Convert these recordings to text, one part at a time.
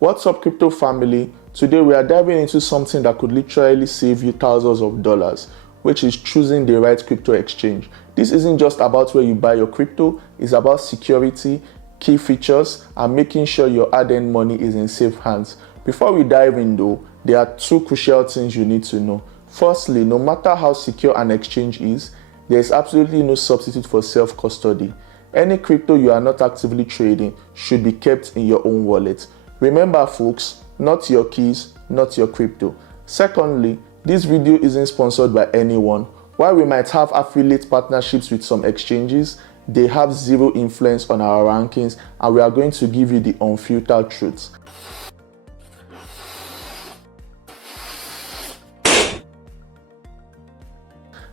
What's up, crypto family? Today we are diving into something that could literally save you thousands of dollars, which is choosing the right crypto exchange. This isn't just about where you buy your crypto, it's about security, key features, and making sure your hard-earned money is in safe hands. Before we dive in though, there are two crucial things you need to know. Firstly, no matter how secure an exchange is, there is absolutely no substitute for self-custody. Any crypto you are not actively trading should be kept in your own wallet. Remember folks, not your keys, not your crypto. Secondly, this video isn't sponsored by anyone. While we might have affiliate partnerships with some exchanges, they have zero influence on our rankings, and we are going to give you the unfiltered truth.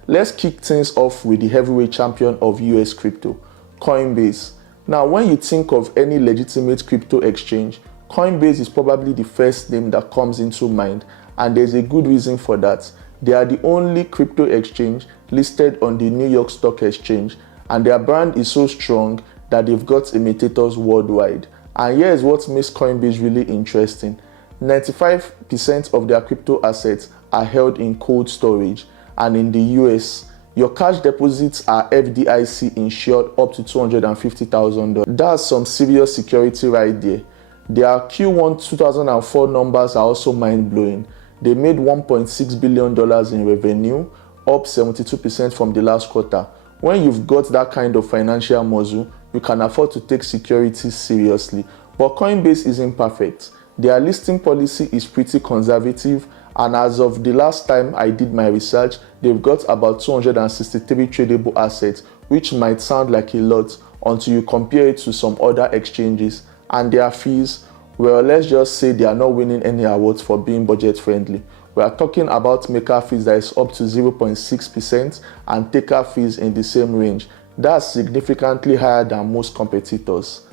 Let's kick things off with the heavyweight champion of US crypto, Coinbase. Now, when you think of any legitimate crypto exchange, Coinbase is probably the first name that comes into mind, and there's a good reason for that. They are the only crypto exchange listed on the New York Stock Exchange, and their brand is so strong that they've got imitators worldwide. And here's what makes Coinbase really interesting. 95% of their crypto assets are held in cold storage, and in the US, your cash deposits are FDIC insured up to $250,000. That's some serious security right there. Their Q1 2004 numbers are also mind-blowing. They made $1.6 billion in revenue, up 72% from the last quarter. When you've got that kind of financial muscle, you can afford to take security seriously. But Coinbase isn't perfect. Their listing policy is pretty conservative, and as of the last time I did my research, they've got about 263 tradable assets, which might sound like a lot until you compare it to some other exchanges. And their fees, well, let's just say they are not winning any awards for being budget friendly. We are talking about maker fees that is up to 0.6% and taker fees in the same range. That's significantly higher than most competitors.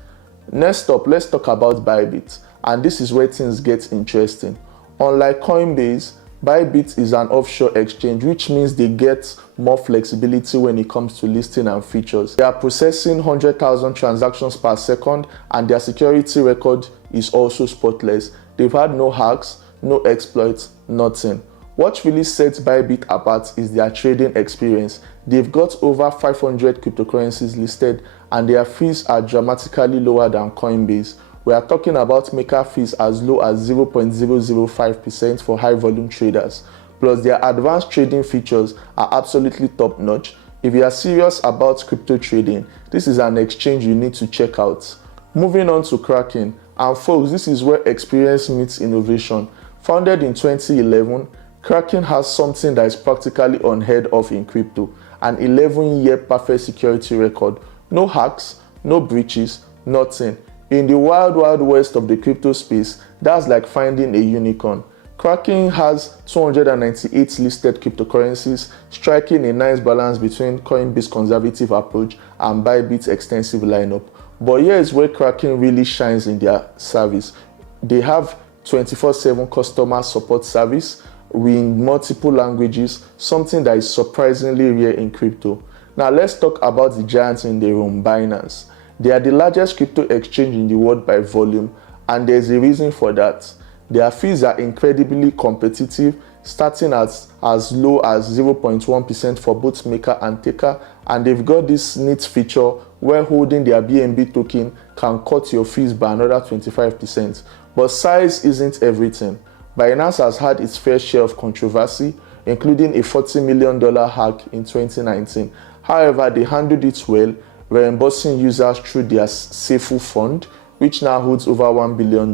Next up, let's talk about Bybit, and this is where things get interesting. Unlike Coinbase, Bybit is an offshore exchange, which means they get more flexibility when it comes to listing and features. They are processing 100,000 transactions per second, and their security record is also spotless. They've had no hacks, no exploits, nothing. What really sets Bybit apart is their trading experience. They've got over 500 cryptocurrencies listed, and their fees are dramatically lower than Coinbase. We are talking about maker fees as low as 0.005% for high volume traders. Plus, their advanced trading features are absolutely top notch. If you are serious about crypto trading, this is an exchange you need to check out. Moving on to Kraken, and folks, this is where experience meets innovation. Founded in 2011, Kraken has something that is practically unheard of in crypto, an 11-year perfect security record. No hacks, no breaches, nothing. In the wild west of the crypto space, that's like finding a unicorn. Kraken has 298 listed cryptocurrencies, striking a nice balance between Coinbase's conservative approach and Bybit's extensive lineup. But here is where Kraken really shines in their service. They have 24/7 customer support service in multiple languages, something that is surprisingly rare in crypto. Now let's talk about the giants in the room, Binance. They are the largest crypto exchange in the world by volume, and there's a reason for that. Their fees are incredibly competitive, starting at as low as 0.1% for both maker and taker, and they've got this neat feature where holding their BNB token can cut your fees by another 25%. But size isn't everything. Binance has had its fair share of controversy, including a $40 million hack in 2019. However, they handled it well, reimbursing users through their Safefu fund, which now holds over $1 billion.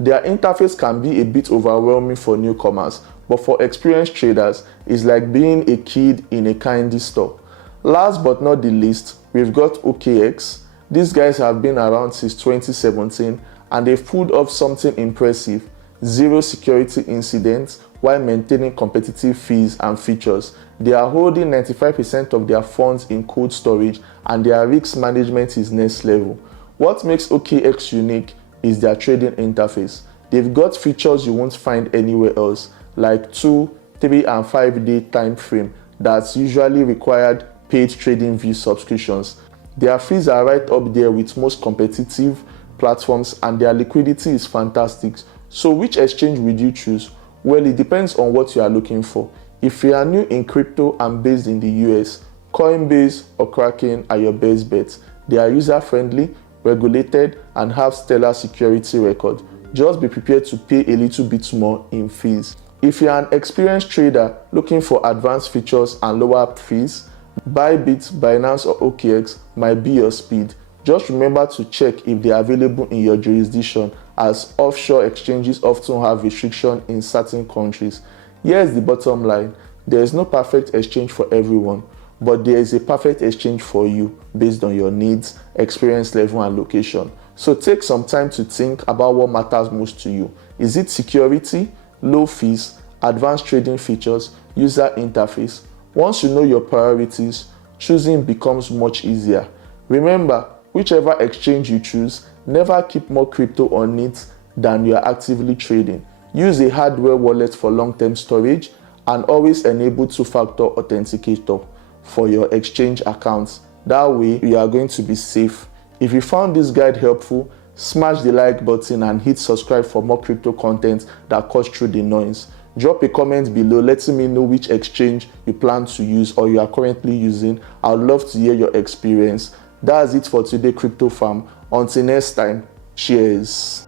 Their interface can be a bit overwhelming for newcomers, but for experienced traders, it's like being a kid in a candy store. Last but not the least, we've got OKX. These guys have been around since 2017, and they've pulled off something impressive: zero security incidents while maintaining competitive fees and features. They are holding 95% of their funds in cold storage, and their risk management is next level. What makes OKX unique is their trading interface. They've got features you won't find anywhere else, like 2, 3, and 5 day time frame that's usually required paid trading view subscriptions. Their fees are right up there with most competitive platforms and their liquidity is fantastic. So which exchange would you choose? Well, it depends on what you are looking for. If you are new in crypto and based in the US, Coinbase or Kraken are your best bets. They are user-friendly, regulated, and have stellar security record. Just be prepared to pay a little bit more in fees. If you are an experienced trader looking for advanced features and lower fees, Bybit, Binance, or OKX might be your speed. Just remember to check if they are available in your jurisdiction, as offshore exchanges often have restrictions in certain countries. Here's the bottom line: there is no perfect exchange for everyone, but there is a perfect exchange for you based on your needs, experience level, and location. So take some time to think about what matters most to you. Is it security, low fees, advanced trading features, user interface? Once you know your priorities, choosing becomes much easier. Remember, whichever exchange you choose, never keep more crypto on it than you are actively trading. Use a hardware wallet for long-term storage and always enable two-factor authenticator for your exchange accounts. That way, you are going to be safe. If you found this guide helpful, smash the like button and hit subscribe for more crypto content that cuts through the noise. Drop a comment below letting me know which exchange you plan to use or you are currently using. I would love to hear your experience. That's it for today, Crypto Fam. Until next time, cheers.